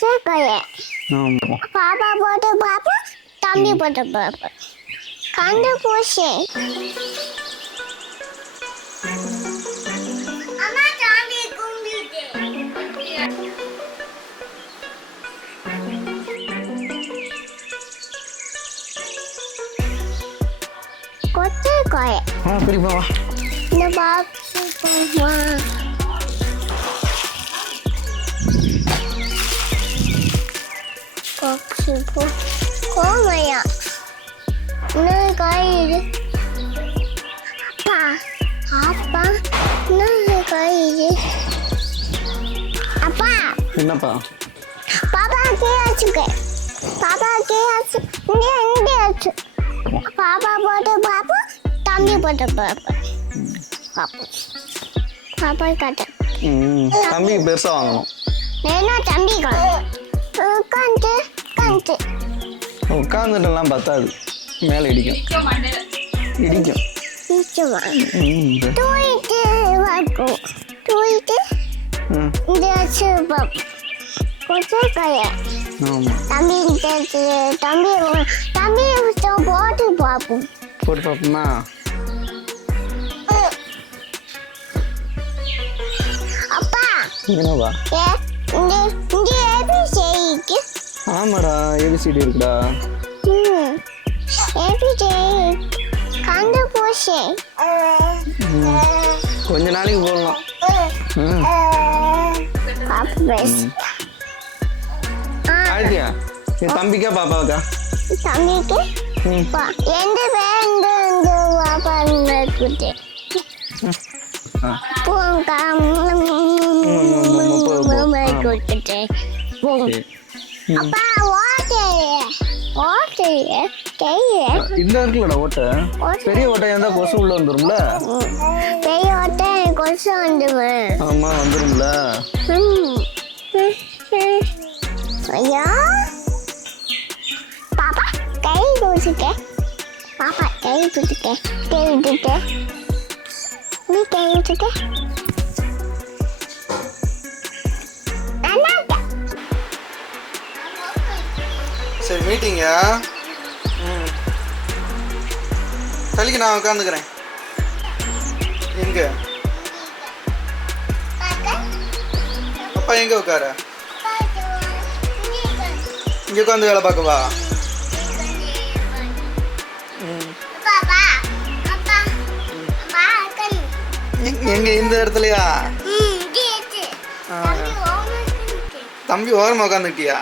கொச்சைக்காய ஆமா. பாப்பா போட்டு பாப்பா தம்பி போட்டு பாப்பா கண்டு பூசி அம்மா சாமி கும்பிட்டு கொச்சைக்காய பெரியப்பா வா. இந்த பாப்பா கோமையா இன்னொரு காய் இது அப்பா அப்பா இன்னொரு காய் இது அப்பா என்னப்பா? பாப்பா கேயாச்சுக்க பாப்பா கேயாச்சு இங்கே ஆச்சு பாப்பா போட்டு பாப்பா தம்பி போட்டு பாப்பா பாப்பா பாப்பா காட்ட தம்பி பெருசா வாங்கணும். என்ன தம்பி உட்காந்து உட்காந்து உட்காந்துட்டெல்லாம் பத்தாது, மேலே இடிக்கும் இடிக்கும். நிச்சயமா தூயிட்டு பார்க்கும் தூயிட்டு இந்த வச்சு பார்ப்போம் கொச்சைக்காய தம்பி தம்பி தம்பி போட்டு பார்ப்போம். போட்டு பார்ப்போமா? அப்பா என்னவா? இங்கே ஏபிசிக்கு ஆமாடா, ஏபிசிடி இருக்குடா. ஏபிசி கண்டு பூசி கொஞ்ச நாளைக்கு போடலாம். ஆயிட்டியா? என் தம்பிக்கா பாப்பாவுக்கா? தம்பிக்கு எந்த பேருந்து பாப்பா இருக்குது பூங்கா கொடுத்துட்டு அப்பா ஓட்டை ஓட்டை கையை இந்த இருக்குல்லடா ஓட்டை. பெரிய ஓட்டையா இருந்தா கொசு உள்ள வந்துரும்ல. பெரிய ஓட்டை கொசு வந்துடுவேன். ஆமா வந்துரும்ல. ஐயா பாப்பா கை தூசிக்க பாப்பா கை தூசிக்க கை விட்டுட்டு நீ கை விட்டுக்க சரி மீட்டிங்கா? தள்ளிக்கு நான் உட்காந்துக்கிறேன். எங்க அப்பா எங்க உட்கார? இங்க உட்காந்து வேலை பார்க்கவா? எங்க இந்த இடத்துலயா? தம்பி ஓரமா உட்காந்துட்டியா?